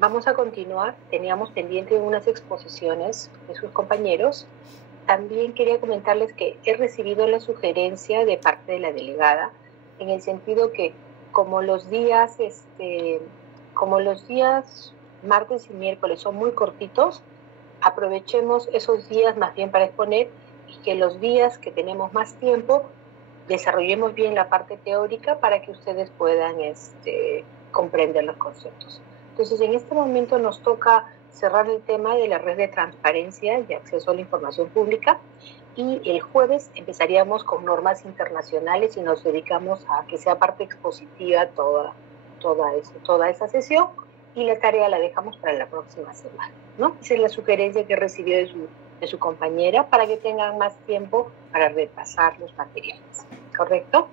vamos a continuar. Teníamos pendiente unas exposiciones de sus compañeros. También quería comentarles que he recibido la sugerencia de parte de la delegada, en el sentido que como los días martes y miércoles son muy cortitos, aprovechemos esos días más bien para exponer, y que los días que tenemos más tiempo desarrollemos bien la parte teórica para que ustedes puedan comprender los conceptos. Entonces, en este momento nos toca cerrar el tema de la red de transparencia y acceso a la información pública, y el jueves empezaríamos con normas internacionales y nos dedicamos a que sea parte expositiva toda esa sesión, y la tarea la dejamos para la próxima semana, ¿no? Esa es la sugerencia que recibió de su compañera, para que tengan más tiempo para repasar los materiales, ¿correcto?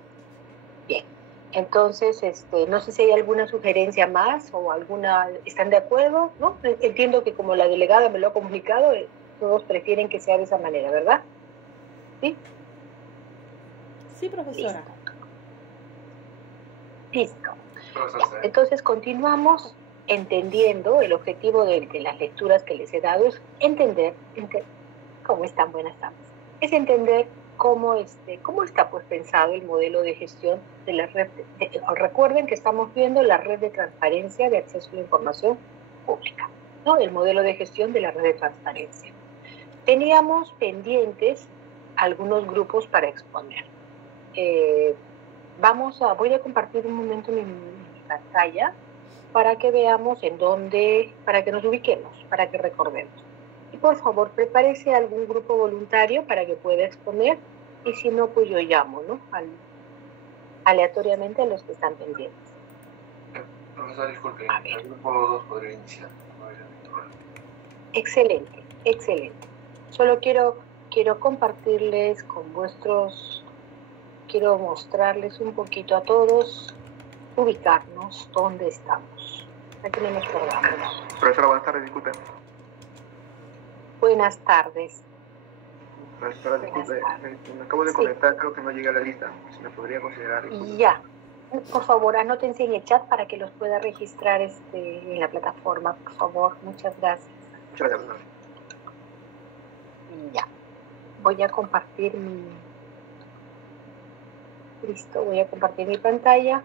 Bien, entonces, no sé si hay alguna sugerencia más o alguna, ¿están de acuerdo? ¿No? Entiendo que como la delegada me lo ha comunicado, todos prefieren que sea de esa manera, ¿verdad? ¿Sí? Sí, profesora. Listo. Entonces continuamos entendiendo el objetivo de las lecturas que les he dado, es entender cómo están, buenas tardes, es entender cómo está pues pensado el modelo de gestión de la red. Recuerden que estamos viendo la red de transparencia de acceso a la información pública, ¿no? El modelo de gestión de la red de transparencia. Teníamos pendientes algunos grupos para exponer. Voy a compartir un momento mi pantalla para que veamos para que nos ubiquemos, para que recordemos. Y por favor, prepárese algún grupo voluntario para que pueda exponer, y si no, pues yo llamo, ¿no? Aleatoriamente a los que están pendientes. Profesor, disculpe, el grupo 2 podría iniciar. Excelente, excelente. Solo quiero compartirles quiero mostrarles un poquito a todos, ubicarnos dónde estamos. Aquí no nos perdamos. Profesora, buenas tardes, disculpe. Buenas tardes. Profesora, disculpe, me acabo de conectar, creo que no llegué a la lista. ¿Se me podría considerar? Ya. Por favor, anótense en el chat para que los pueda registrar en la plataforma, por favor. Muchas gracias. Muchas gracias, profesora. Ya. Voy a compartir Listo, voy a compartir mi pantalla.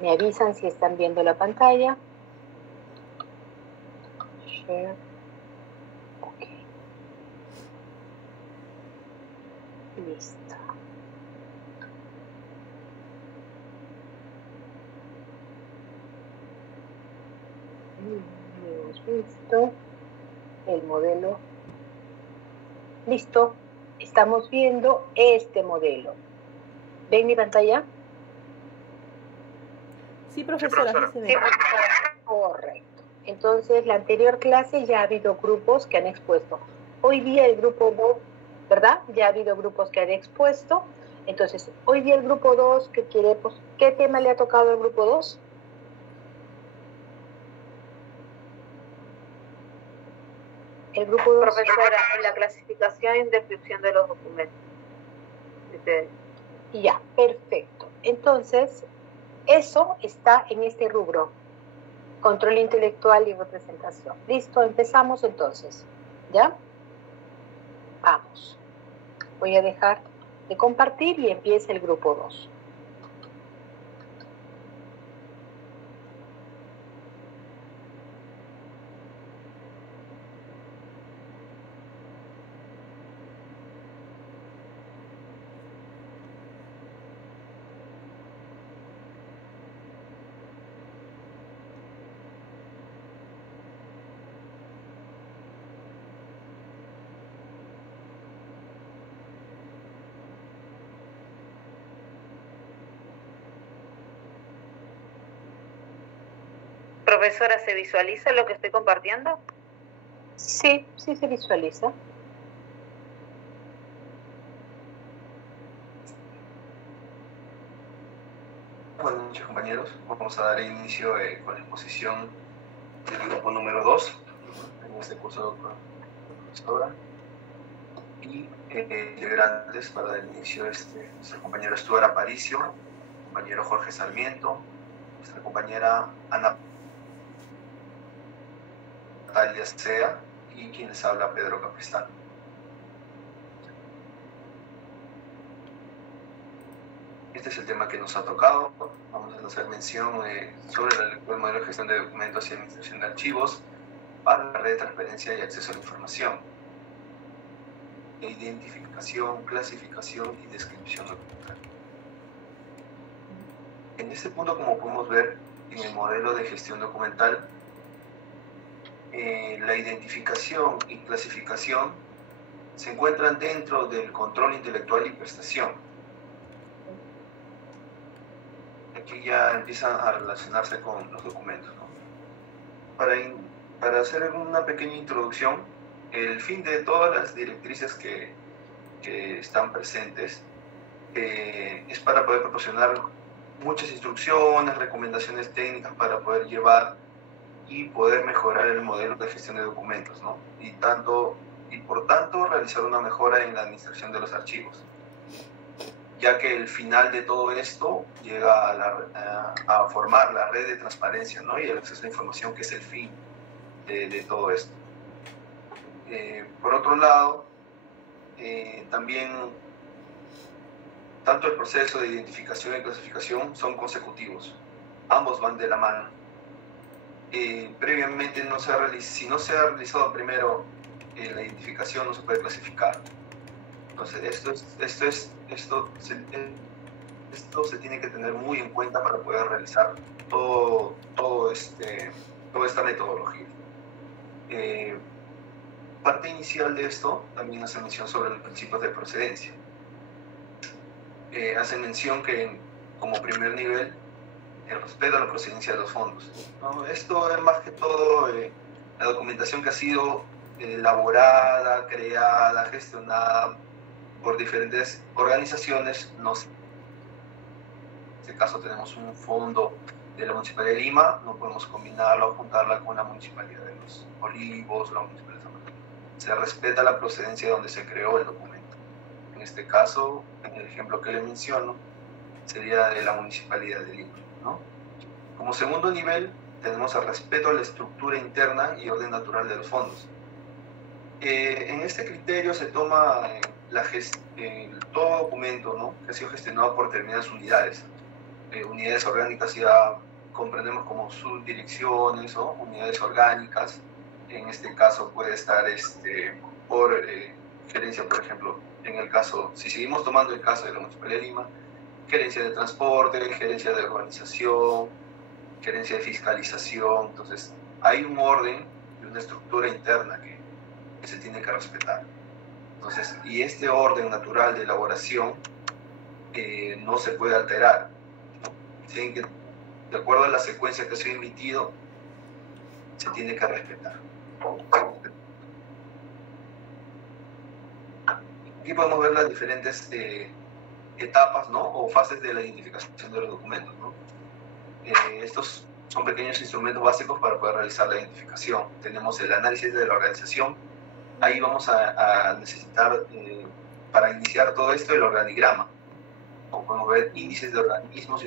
Me avisan si están viendo la pantalla. Share. Ok. Listo. Hemos visto el modelo. Listo. Estamos viendo este modelo. ¿Ven mi pantalla? Sí, profesora, sí se ve. Correcto. Entonces, la anterior clase ya ha habido grupos que han expuesto. Hoy día el grupo 2, ¿verdad? Ya ha habido grupos que han expuesto. Entonces, hoy día el grupo 2, ¿qué tema le ha tocado al grupo 2? El grupo 2. Profesora, en la clasificación y descripción de los documentos. Ya, perfecto. Entonces, eso está en este rubro. Control intelectual y representación. Listo, empezamos entonces. ¿Ya? Vamos. Voy a dejar de compartir y empieza el grupo 2. Profesora, ¿se visualiza lo que estoy compartiendo? Sí, sí se visualiza. Buenas noches, compañeros. Vamos a dar inicio con la exposición del grupo número 2 en este curso con la profesora. Y integrantes para dar inicio nuestro compañero Stuart Aparicio, compañero Jorge Sarmiento, nuestra compañera Ana Natalia Sea y quien les habla, Pedro Capistrán. Este es el tema que nos ha tocado. Vamos a hacer mención sobre el modelo de gestión de documentos y administración de archivos para la red de transparencia y acceso a la información. Identificación, clasificación y descripción documental. En este punto, como podemos ver en el modelo de gestión documental, la identificación y clasificación se encuentran dentro del control intelectual y prestación. Aquí ya empiezan a relacionarse con los documentos, ¿no? Para hacer una pequeña introducción, el fin de todas las directrices que están presentes es para poder proporcionar muchas instrucciones, recomendaciones técnicas para poder llevar y poder mejorar el modelo de gestión de documentos, ¿no? Y por tanto realizar una mejora en la administración de los archivos, ya que el final de todo esto llega a formar la red de transparencia, ¿no? Y el acceso a la información, que es el fin de todo esto. Por otro lado, también tanto el proceso de identificación y clasificación son consecutivos, ambos van de la mano. Previamente si no se ha realizado primero la identificación, no se puede clasificar. Entonces esto se tiene que tener muy en cuenta para poder realizar toda esta metodología. Parte inicial de esto también hace mención sobre los principios de procedencia. Hace mención que como primer nivel el respeto a la procedencia de los fondos, ¿no? Esto es más que todo la documentación que ha sido elaborada, creada, gestionada por diferentes organizaciones. En este caso tenemos un fondo de la Municipalidad de Lima, no podemos combinarla o juntarla con la Municipalidad de Los Olivos, la Municipalidad de San Martín. Se respeta la procedencia de donde se creó el documento. En este caso, en el ejemplo que le menciono, sería de la Municipalidad de Lima, ¿no? Como segundo nivel, tenemos el respeto a la estructura interna y orden natural de los fondos. En este criterio se toma todo documento, ¿no?, que ha sido gestionado por determinadas unidades. Unidades orgánicas ya comprendemos como subdirecciones o unidades orgánicas. En este caso puede estar por gerencia, por ejemplo, en el caso, si seguimos tomando el caso de la Municipalidad de Lima, gerencia de transporte, gerencia de organización, gerencia de fiscalización. Entonces hay un orden y una estructura interna que se tiene que respetar. Entonces, y este orden natural de elaboración no se puede alterar, ¿no? Tienen que, de acuerdo a la secuencia que se ha emitido, se tiene que respetar. Aquí podemos ver las diferentes etapas, ¿no?, o fases de la identificación de los documentos, ¿no? Estos son pequeños instrumentos básicos para poder realizar la identificación. Tenemos el análisis de la organización. Ahí vamos a necesitar, para iniciar todo esto, el organigrama. Como podemos ver, índices de organismos,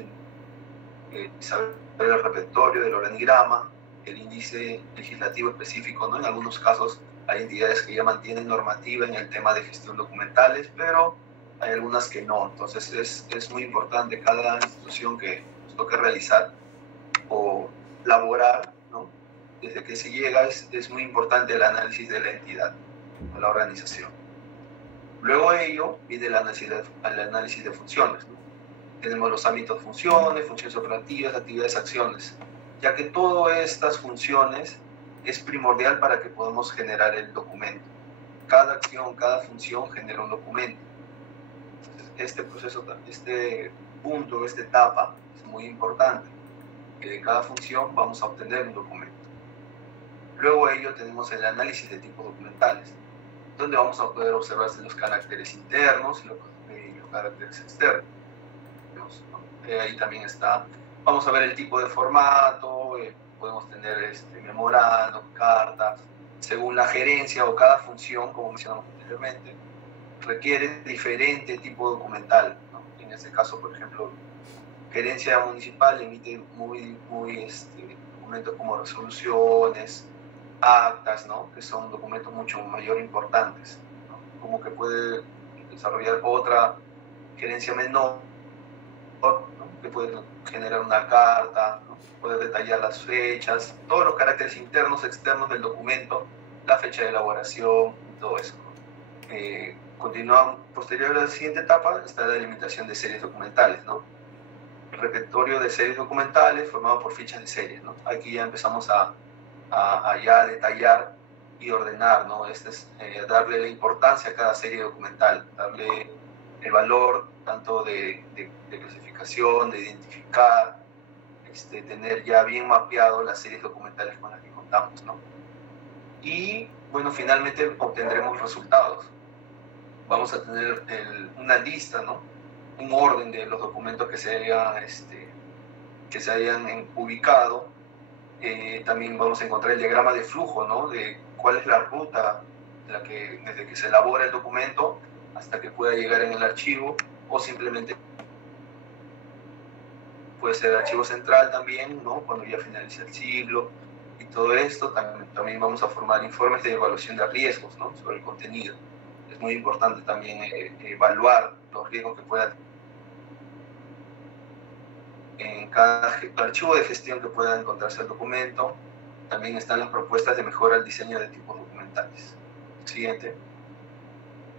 saber el repertorio del organigrama, el índice legislativo específico, ¿no? En algunos casos hay entidades que ya mantienen normativa en el tema de gestión documentales, pero hay algunas que no. Entonces es muy importante cada institución que nos toque realizar o laborar, ¿no? Desde que se llega es muy importante el análisis de la entidad, de la organización. Luego de ello viene el análisis de funciones, ¿no? Tenemos los ámbitos funciones operativas, actividades, acciones, ya que todas estas funciones es primordial para que podamos generar el documento. Cada acción, cada función genera un documento. Este proceso, este punto, esta etapa es muy importante, que de cada función vamos a obtener un documento. Luego de ello tenemos el análisis de tipos documentales, donde vamos a poder observar los caracteres internos y los caracteres externos, ¿no? Ahí también está, vamos a ver el tipo de formato, podemos tener memorando, cartas, según la gerencia o cada función, como mencionamos anteriormente, requiere diferente tipo documental, ¿no? En este caso, por ejemplo, gerencia municipal emite muy documentos como resoluciones, actas, ¿no? Que son documentos mucho mayor importantes, ¿no? Como que puede desarrollar otra gerencia menor, ¿no? Que puede generar una carta, ¿no? Puede detallar las fechas, todos los caracteres internos, externos del documento, la fecha de elaboración, todo eso. Continuamos, posterior a la siguiente etapa está la delimitación de series documentales, ¿no? El repertorio de series documentales formado por fichas de series, ¿no? Aquí ya empezamos a ya detallar y ordenar, ¿no? Darle la importancia a cada serie documental, darle el valor tanto de clasificación, de identificar, tener ya bien mapeado las series documentales con las que contamos, ¿no? Y, bueno, finalmente obtendremos resultados. Vamos a tener una lista, ¿no? Un orden de los documentos que se hayan ubicado. También vamos a encontrar el diagrama de flujo, ¿no? De cuál es la ruta desde que se elabora el documento hasta que pueda llegar en el archivo, o simplemente puede ser archivo central también, ¿no? Cuando ya finalice el ciclo y todo esto. También vamos a formar informes de evaluación de riesgos, ¿no? Sobre el contenido. Es muy importante también evaluar los riesgos que pueda en cada archivo de gestión que pueda encontrarse el documento. También están las propuestas de mejora al diseño de tipos documentales. Siguiente,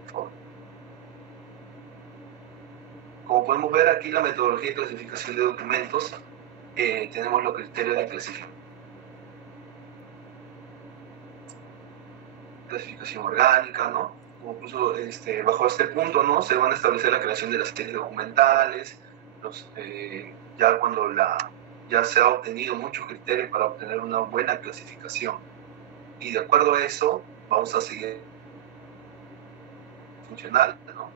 por favor. Como podemos ver aquí, la metodología de clasificación de documentos, tenemos los criterios de clasificación orgánica, ¿no? Incluso bajo este punto, ¿no? Se van a establecer la creación de las series documentales, ya cuando ya se ha obtenido muchos criterios para obtener una buena clasificación. Y de acuerdo a eso, vamos a seguir funcional, ¿no?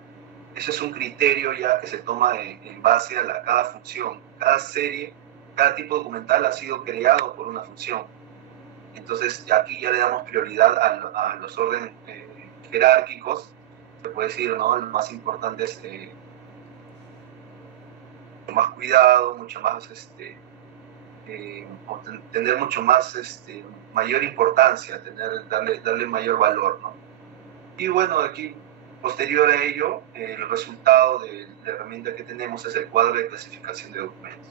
Ese es un criterio ya que se toma en base a cada función. Cada serie, cada tipo documental ha sido creado por una función. Entonces, aquí ya le damos prioridad a los órdenes jerárquicos. Se puede decir, ¿no? Lo más importante es más cuidado, mucho más, tener mucho más, mayor importancia, darle mayor valor, ¿no? Y bueno, aquí, posterior a ello, el resultado de la herramienta que tenemos es el cuadro de clasificación de documentos.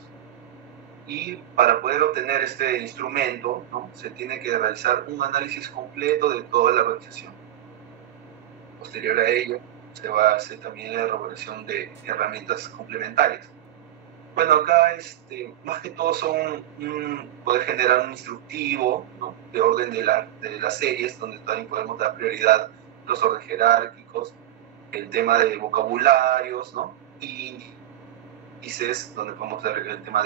Y para poder obtener este instrumento, ¿no? Se tiene que realizar un análisis completo de toda la organización. Posterior a ello, se va a hacer también la elaboración de herramientas complementarias. Bueno, acá más que todo son poder generar un instructivo, ¿no? De orden de las series, donde también podemos dar prioridad a los órdenes jerárquicos, el tema de vocabularios, ¿no? Y índices, donde podemos dar el tema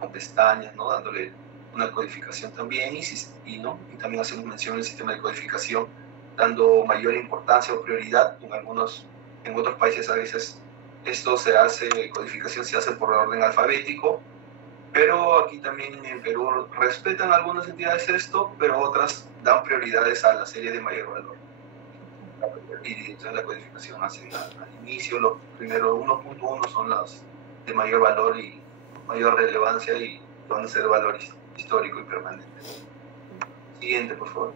con pestañas, ¿no? Dándole una codificación también, y también hacemos mención del sistema de codificación, dando mayor importancia o prioridad. En otros países a veces codificación se hace por orden alfabético, pero aquí también en Perú respetan algunas entidades esto, pero otras dan prioridades a la serie de mayor valor. Y entonces la codificación hace al inicio, los primeros 1.1 son las de mayor valor y mayor relevancia, y van a ser valor histórico y permanente. Siguiente, por favor.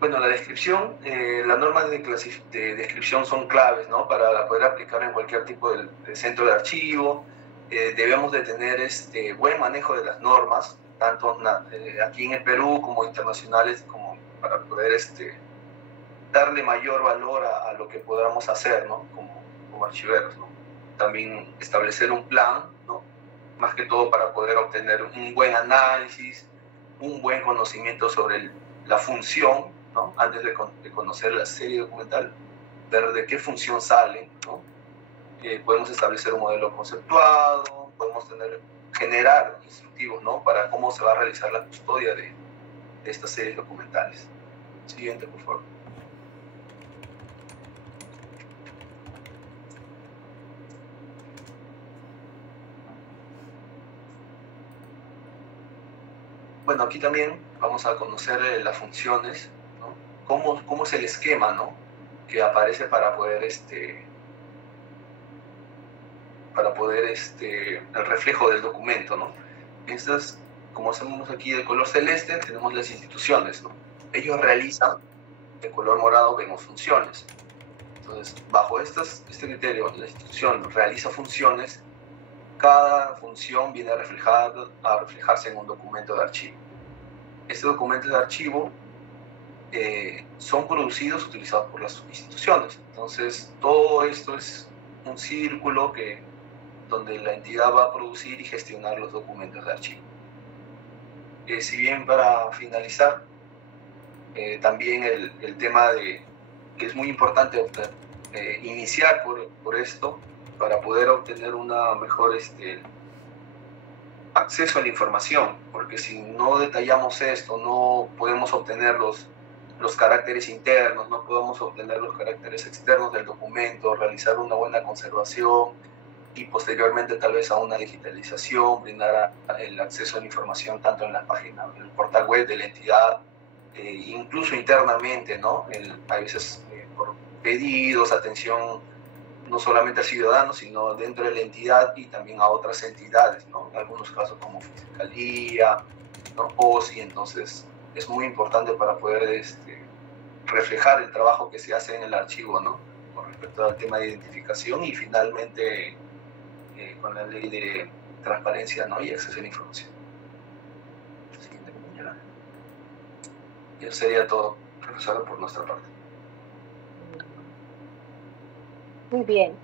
Bueno, la descripción, las normas de descripción son claves, ¿no? Para poder aplicar en cualquier tipo de centro de archivo. Debemos de tener buen manejo de las normas, tanto aquí en el Perú como internacionales, como para poder darle mayor valor a lo que podamos hacer, ¿no? Como archiveros, ¿no? También establecer un plan, ¿no? Más que todo para poder obtener un buen análisis, un buen conocimiento sobre la función, ¿no? Antes de conocer la serie documental, ver de qué función sale, ¿no? Podemos establecer un modelo conceptuado, podemos generar instructivos, ¿no? Para cómo se va a realizar la custodia de estas series documentales. Siguiente, por favor. Bueno, aquí también vamos a conocer las funciones, ¿no? Cómo es el esquema, ¿no? Que aparece para poder para poder el reflejo del documento, ¿no? Estas, como hacemos aquí de color celeste, tenemos las instituciones, ¿no? Ellos realizan, de color morado vemos funciones. Entonces, bajo este criterio, la institución realiza funciones, cada función viene a reflejarse en un documento de archivo. Estos documentos de archivo son producidos, utilizados por las instituciones. Entonces, todo esto es un círculo donde la entidad va a producir y gestionar los documentos de archivo. Si bien para finalizar, también el tema que es muy importante iniciar por esto para poder obtener una mejor acceso a la información, porque si no detallamos esto, no podemos obtener los caracteres internos, no podemos obtener los caracteres externos del documento, realizar una buena conservación y posteriormente tal vez a una digitalización, brindar el acceso a la información tanto en la página, en el portal web de la entidad, incluso internamente, ¿no? A veces por pedidos, atención no solamente al ciudadano, sino dentro de la entidad y también a otras entidades, ¿no? En algunos casos como Fiscalía, ¿no? OSI, entonces es muy importante para poder reflejar el trabajo que se hace en el archivo, ¿no? Con respecto al tema de identificación y finalmente con la ley de transparencia, ¿no? Y acceso a la información. Siguiente compañera. Y eso sería todo, profesora, por nuestra parte. Muy bien.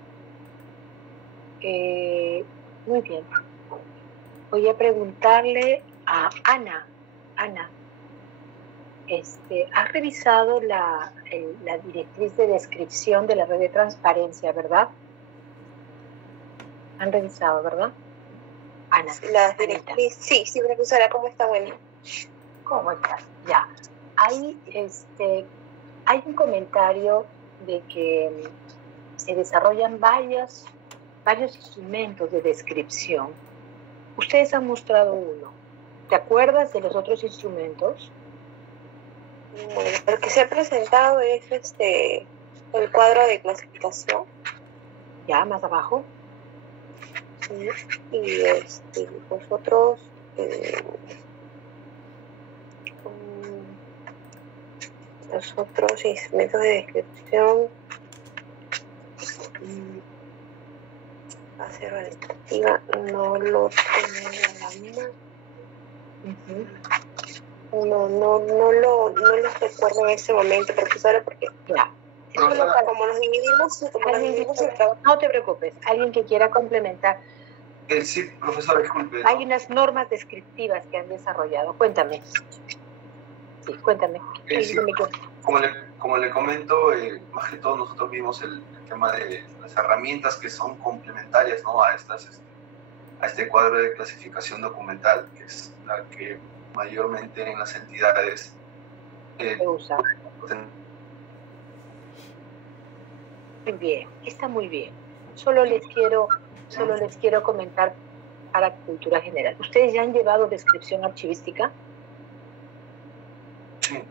Muy bien. Voy a preguntarle a Ana. Ana, ¿has revisado la directriz de descripción de la red de transparencia, verdad? Han revisado, ¿verdad? Ana. Las directrices, sí, profesora, ¿cómo está? Bueno. ¿Cómo estás? Ya. Hay un comentario de que se desarrollan varios instrumentos de descripción. Ustedes han mostrado uno. ¿Te acuerdas de los otros instrumentos? Bueno, lo que se ha presentado es el cuadro de clasificación. Ya, más abajo. Sí, y nosotros los otros instrumentos de descripción, base relativa, no lo tengo en la mano. No lo recuerdo en ese momento, profesora, porque ya. Como nos dividimos el trabajo. No te preocupes, alguien que quiera complementar. Sí, profesora, disculpe. Hay unas normas descriptivas que han desarrollado. Cuéntame. Sí, cuéntame. Sí, como le comento, más que todo nosotros vimos el tema de las herramientas que son complementarias, ¿no? a este cuadro de clasificación documental, que es la que mayormente en las entidades se usa. Muy bien, está muy bien. Solo les quiero comentar para cultura general. ¿Ustedes ya han llevado descripción archivística? Sí.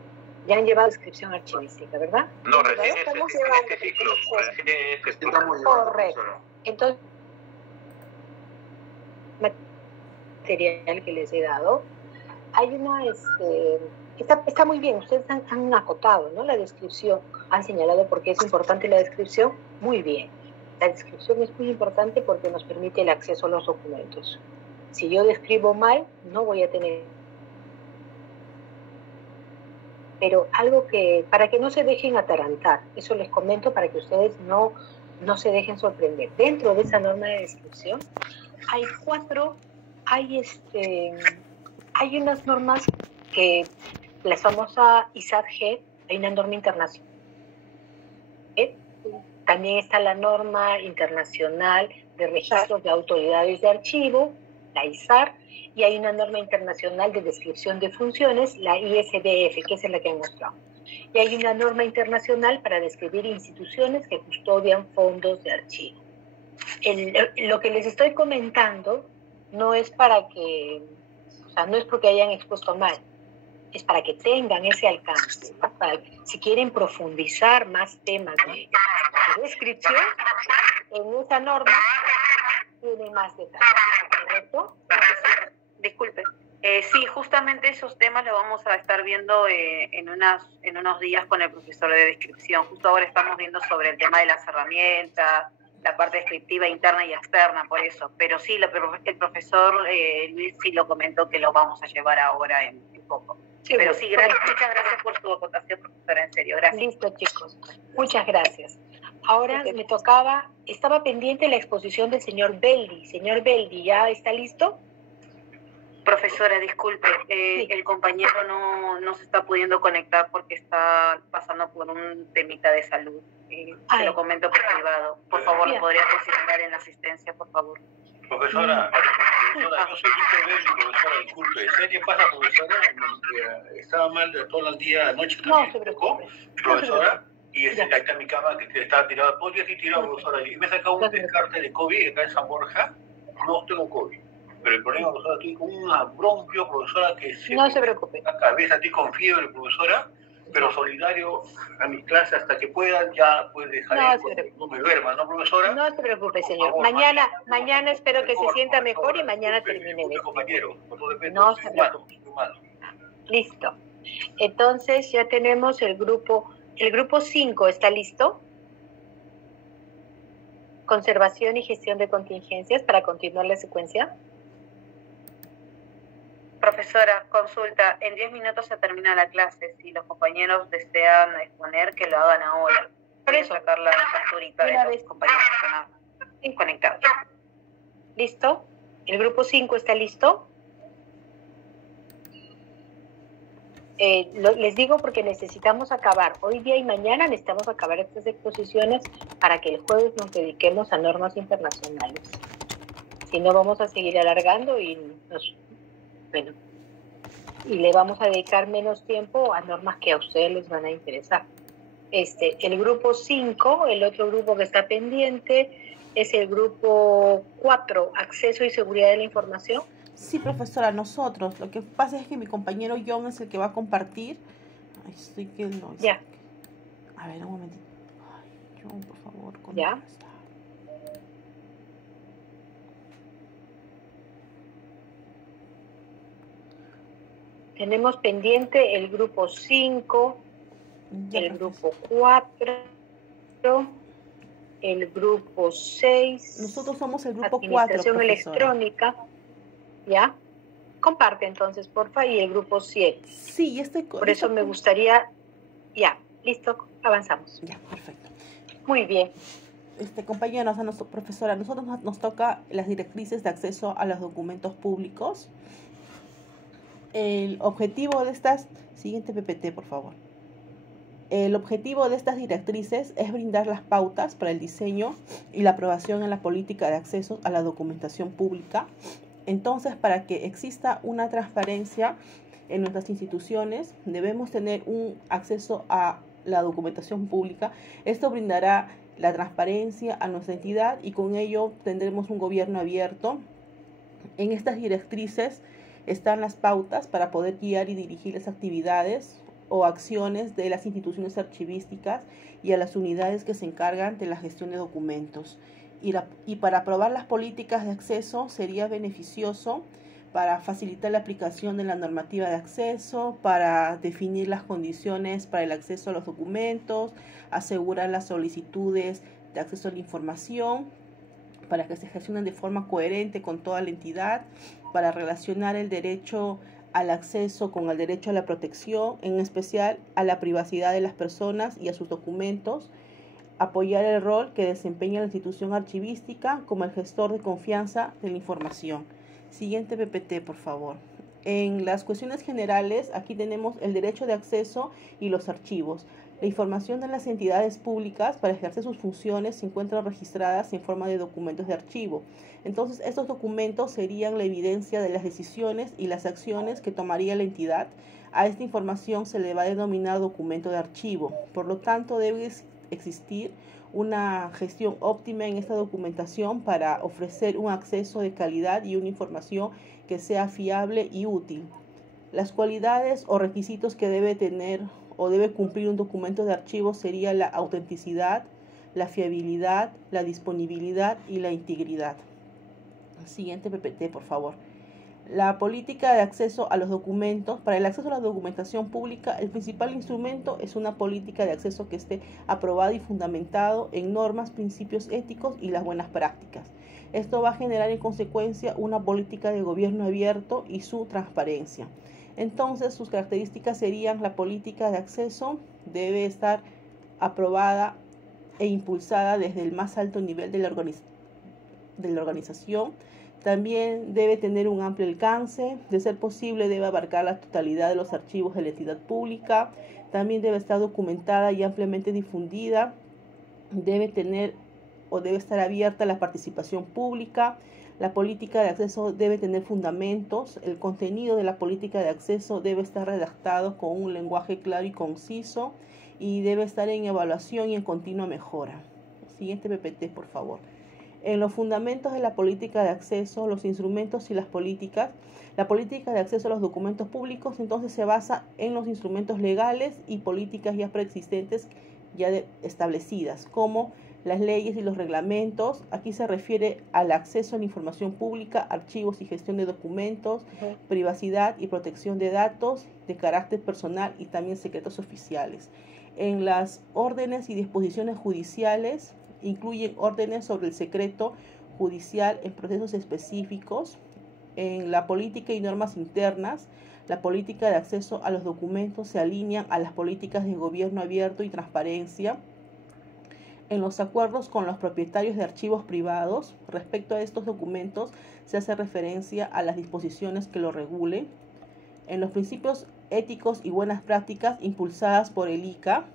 Ya han llevado descripción archivística, ¿verdad? No, recién este ciclo. Correcto. Entonces, material que les he dado, hay una, está muy bien, ustedes han acotado, ¿no? La descripción, han señalado por qué es importante la descripción, muy bien. La descripción es muy importante porque nos permite el acceso a los documentos. Si yo describo mal, no voy a tener... Pero algo para que no se dejen atarantar, eso les comento para que ustedes no se dejen sorprender. Dentro de esa norma de descripción hay unas normas que la famosa ISAT-G, hay una norma internacional. También está la norma internacional de registros de autoridades de archivo, la ISAR, y hay una norma internacional de descripción de funciones, la ISDF, que es la que han mostrado. Y hay una norma internacional para describir instituciones que custodian fondos de archivo. Lo que les estoy comentando no es no es porque hayan expuesto mal, es para que tengan ese alcance, ¿no? Si quieren profundizar más temas de descripción, en esa norma tiene más detalles, ¿correcto? Disculpe. Sí, justamente esos temas los vamos a estar viendo en unos días con el profesor de descripción. Justo ahora estamos viendo sobre el tema de las herramientas, la parte descriptiva interna y externa, por eso. Pero sí, el profesor Luis sí lo comentó que lo vamos a llevar ahora en poco. Sí, pero sí, muchas gracias por su aportación, profesora, en serio, gracias. Listo, chicos. Muchas gracias. Ahora me tocaba, estaba pendiente la exposición del señor Beldi. Señor Beldi, ¿ya está listo? Profesora, disculpe, sí. El compañero no se está pudiendo conectar porque está pasando por un temita de salud. Se lo comento por privado. Por favor, ¿lo podría considerar en la asistencia, por favor? Profesora, yo soy Víctor Belli, profesora, disculpe. ¿Sabe qué pasa, profesora? Estaba mal de todo el día, anoche también. No se preocupe. Profesora, y ahí está mi cama que estaba tirada. Todo el día estoy tirado, profesora. Y me he sacado un descarte de COVID acá en San Borja. No tengo COVID. Pero el problema, profesora, estoy con una bronquio, profesora, que no se preocupe. La cabeza, estoy con fiebre, profesora, pero solidario a mis clases hasta que puedan, ya pues dejaré, no me duerma, ¿no, profesora? No se preocupe, señor. Favor, mañana espero que se sienta mejor y mañana termine de compañero, no se preocupe. Listo. Entonces ya tenemos el grupo 5, ¿está listo? Conservación y gestión de contingencias para continuar la secuencia. Profesora, consulta, en 10 minutos se termina la clase. Si los compañeros desean exponer, que lo hagan ahora. Voy a sacar la capturita de los compañeros que están conectados. ¿Listo? ¿El grupo 5 está listo? Les digo porque necesitamos acabar. Hoy día y mañana necesitamos acabar estas exposiciones para que el jueves nos dediquemos a normas internacionales. Si no, vamos a seguir alargando y y le vamos a dedicar menos tiempo a normas que a ustedes les van a interesar. El grupo 5, el otro grupo que está pendiente, es el grupo 4, acceso y seguridad de la información. Sí, profesora, nosotros. Lo que pasa es que mi compañero John es el que va a compartir. Ay, estoy que no. Ya. A ver, un momentito. Ay, John, por favor, ya. Tenemos pendiente el grupo 5, el grupo 4, el grupo 6. Nosotros somos el grupo 4, Administración electrónica. ¿Ya? Comparte entonces, porfa, y el grupo 7. Sí, por eso me gustaría... Ya, listo, avanzamos. Ya, perfecto. Muy bien. Compañeros, profesora, a nosotros nos toca las directrices de acceso a los documentos públicos. El objetivo de estas... Siguiente PPT, por favor. El objetivo de estas directrices es brindar las pautas para el diseño y la aprobación en la política de acceso a la documentación pública. Entonces, para que exista una transparencia en nuestras instituciones, debemos tener un acceso a la documentación pública. Esto brindará la transparencia a nuestra entidad y con ello tendremos un gobierno abierto. En estas directrices están las pautas para poder guiar y dirigir las actividades o acciones de las instituciones archivísticas y a las unidades que se encargan de la gestión de documentos. Y para aprobar las políticas de acceso sería beneficioso para facilitar la aplicación de la normativa de acceso, para definir las condiciones para el acceso a los documentos, asegurar las solicitudes de acceso a la información, para que se gestionen de forma coherente con toda la entidad, para relacionar el derecho al acceso con el derecho a la protección, en especial a la privacidad de las personas y a sus documentos, apoyar el rol que desempeña la institución archivística como el gestor de confianza de la información. Siguiente PPT, por favor. En las cuestiones generales, aquí tenemos el derecho de acceso y los archivos. La información de las entidades públicas para ejercer sus funciones se encuentran registradas en forma de documentos de archivo. Entonces, estos documentos serían la evidencia de las decisiones y las acciones que tomaría la entidad. A esta información se le va a denominar documento de archivo. Por lo tanto, debe existir una gestión óptima en esta documentación para ofrecer un acceso de calidad y una información que sea fiable y útil. Las cualidades o requisitos que debe tener o debe cumplir un documento de archivo sería la autenticidad, la fiabilidad, la disponibilidad y la integridad. Siguiente PPT, por favor. La política de acceso a los documentos. Para el acceso a la documentación pública, el principal instrumento es una política de acceso que esté aprobada y fundamentado en normas, principios éticos y las buenas prácticas. Esto va a generar en consecuencia una política de gobierno abierto y su transparencia. Entonces, sus características serían: la política de acceso debe estar aprobada e impulsada desde el más alto nivel de la organización. También debe tener un amplio alcance, de ser posible debe abarcar la totalidad de los archivos de la entidad pública, también debe estar documentada y ampliamente difundida, debe estar abierta a la participación pública. La política de acceso debe tener fundamentos, el contenido de la política de acceso debe estar redactado con un lenguaje claro y conciso y debe estar en evaluación y en continua mejora. Siguiente PPT, por favor. En los fundamentos de la política de acceso, los instrumentos y las políticas. La política de acceso a los documentos públicos entonces se basa en los instrumentos legales y políticas ya preexistentes, establecidas, como las leyes y los reglamentos. Aquí se refiere al acceso a la información pública, archivos y gestión de documentos, privacidad y protección de datos de carácter personal y también secretos oficiales. En las órdenes y disposiciones judiciales, incluyen órdenes sobre el secreto judicial en procesos específicos. En la política y normas internas, la política de acceso a los documentos se alinean a las políticas de gobierno abierto y transparencia. En los acuerdos con los propietarios de archivos privados, respecto a estos documentos, se hace referencia a las disposiciones que lo regulen. En los principios éticos y buenas prácticas impulsadas por el ICA,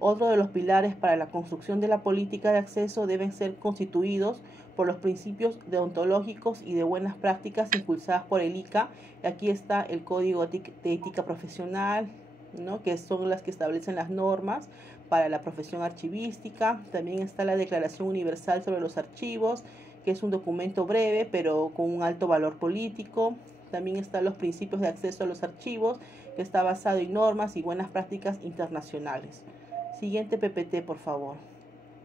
otro de los pilares para la construcción de la política de acceso deben ser constituidos por los principios deontológicos y de buenas prácticas impulsadas por el ICA. Aquí está el Código de Ética Profesional, ¿no?, que son las que establecen las normas para la profesión archivística. También está la Declaración Universal sobre los Archivos, que es un documento breve pero con un alto valor político. También están los principios de acceso a los archivos, que está basado en normas y buenas prácticas internacionales. Siguiente PPT, por favor.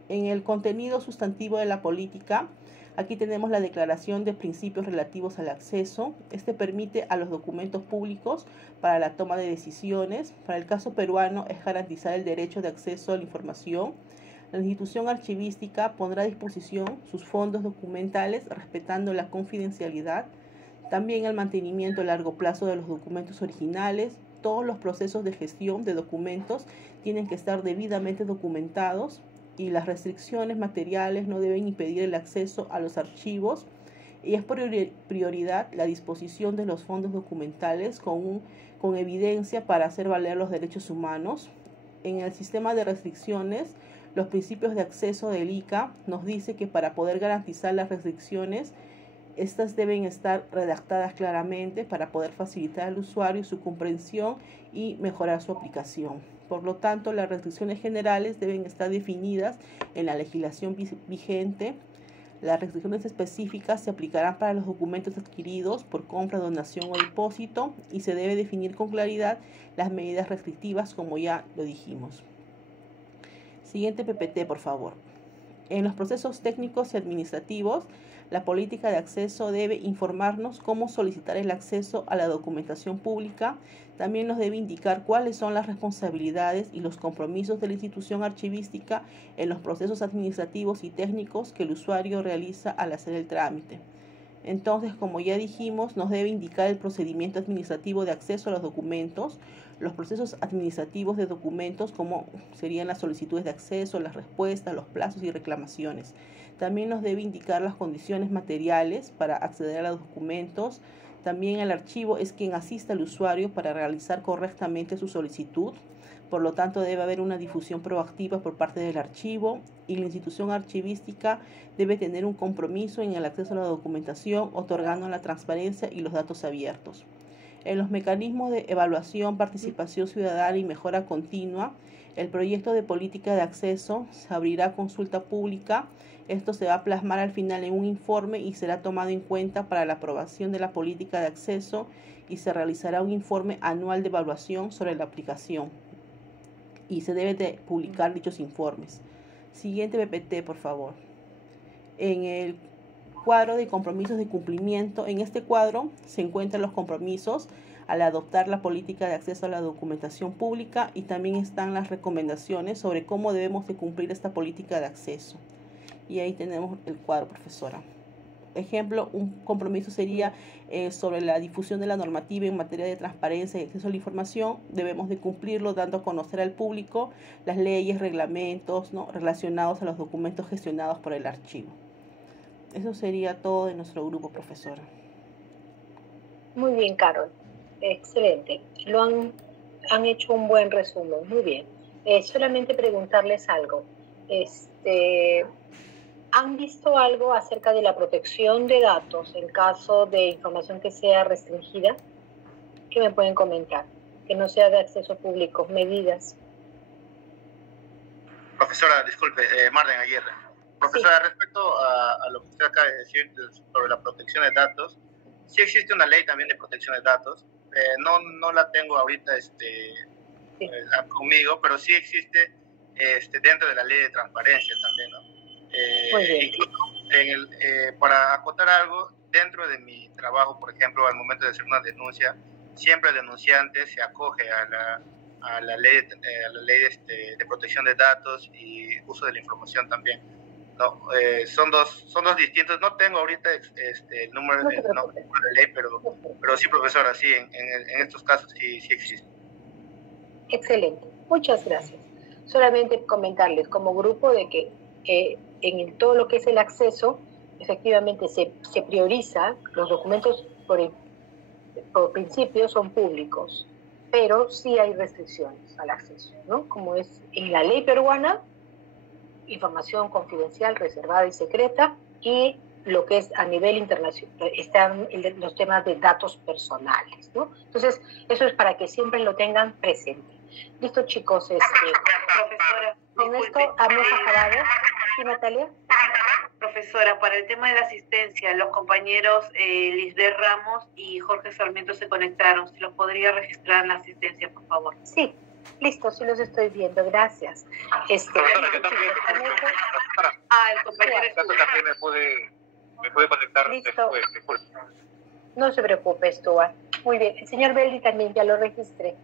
En el contenido sustantivo de la política, aquí tenemos la Declaración de Principios relativos al acceso. Este permite a los documentos públicos para la toma de decisiones. Para el caso peruano es garantizar el derecho de acceso a la información. La institución archivística pondrá a disposición sus fondos documentales respetando la confidencialidad. También el mantenimiento a largo plazo de los documentos originales. Todos los procesos de gestión de documentos tienen que estar debidamente documentados y las restricciones materiales no deben impedir el acceso a los archivos. Y es prioridad la disposición de los fondos documentales con evidencia para hacer valer los derechos humanos. En el sistema de restricciones, los principios de acceso del ICA nos dice que para poder garantizar las restricciones, estas deben estar redactadas claramente para poder facilitar al usuario su comprensión y mejorar su aplicación. Por lo tanto, las restricciones generales deben estar definidas en la legislación vigente. Las restricciones específicas se aplicarán para los documentos adquiridos por compra, donación o depósito y se debe definir con claridad las medidas restrictivas, como ya lo dijimos. Siguiente PPT, por favor. En los procesos técnicos y administrativos, la política de acceso debe informarnos cómo solicitar el acceso a la documentación pública. También nos debe indicar cuáles son las responsabilidades y los compromisos de la institución archivística en los procesos administrativos y técnicos que el usuario realiza al hacer el trámite. Entonces, como ya dijimos, nos debe indicar el procedimiento administrativo de acceso a los documentos, los procesos administrativos de documentos, como serían las solicitudes de acceso, las respuestas, los plazos y reclamaciones. También nos debe indicar las condiciones materiales para acceder a los documentos. También el archivo es quien asiste al usuario para realizar correctamente su solicitud. Por lo tanto, debe haber una difusión proactiva por parte del archivo y la institución archivística debe tener un compromiso en el acceso a la documentación, otorgando la transparencia y los datos abiertos. En los mecanismos de evaluación, participación ciudadana y mejora continua, el proyecto de política de acceso se abrirá consulta pública. Esto se va a plasmar al final en un informe y será tomado en cuenta para la aprobación de la política de acceso y se realizará un informe anual de evaluación sobre la aplicación y se debe de publicar dichos informes. Siguiente PPT, por favor. En el cuadro de compromisos de cumplimiento. En este cuadro se encuentran los compromisos al adoptar la política de acceso a la documentación pública y también están las recomendaciones sobre cómo debemos de cumplir esta política de acceso. Y ahí tenemos el cuadro, profesora. Ejemplo, un compromiso sería sobre la difusión de la normativa en materia de transparencia y acceso a la información. Debemos de cumplirlo dando a conocer al público las leyes, reglamentos, ¿no?, relacionados a los documentos gestionados por el archivo. Eso sería todo de nuestro grupo, profesora. Muy bien, Carol. Excelente. Han hecho un buen resumen. Muy bien. Solamente preguntarles algo. ¿Han visto algo acerca de la protección de datos en caso de información que sea restringida? ¿Qué me pueden comentar? Que no sea de acceso público, medidas. Profesora, disculpe, Marden Aguirre. Profesora, sí. Respecto a lo que usted acaba de decir sobre la protección de datos, sí existe una ley también de protección de datos. No la tengo ahorita conmigo, pero sí existe dentro de la ley de transparencia también, ¿no? Incluso para acotar algo, dentro de mi trabajo, por ejemplo, al momento de hacer una denuncia, siempre el denunciante se acoge a la ley de protección de datos y uso de la información también, ¿no? Son dos distintos. No tengo ahorita el número de ley, pero sí, profesora, sí, en estos casos sí existe. Excelente, muchas gracias. Solamente comentarles como grupo de que en todo lo que es el acceso, efectivamente se prioriza, los documentos por principio son públicos, pero sí hay restricciones al acceso, ¿no? Como es en la ley peruana, información confidencial, reservada y secreta, y lo que es a nivel internacional, están los temas de datos personales, ¿no? Entonces, eso es para que siempre lo tengan presente. Listo, chicos. Profesora, con esto hemos acabado. ¿Sí, Natalia? Profesora, para el tema de la asistencia, los compañeros Lisbeth Ramos y Jorge Sarmiento se conectaron. ¿Se los podría registrar en la asistencia, por favor? Sí, listo, sí los estoy viendo. Gracias. Profesora, yo también. El compañero también me puede conectar después. No se preocupe, Stuart. Muy bien. El señor Belli también ya lo registré.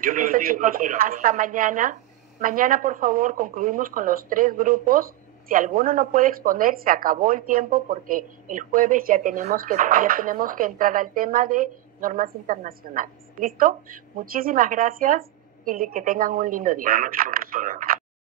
Yo lo Listo, chicos, hasta mañana. Mañana, por favor, concluimos con los 3 grupos. Si alguno no puede exponer, se acabó el tiempo porque el jueves ya tenemos que entrar al tema de normas internacionales. ¿Listo? Muchísimas gracias y que tengan un lindo día. Buenas noches, profesora.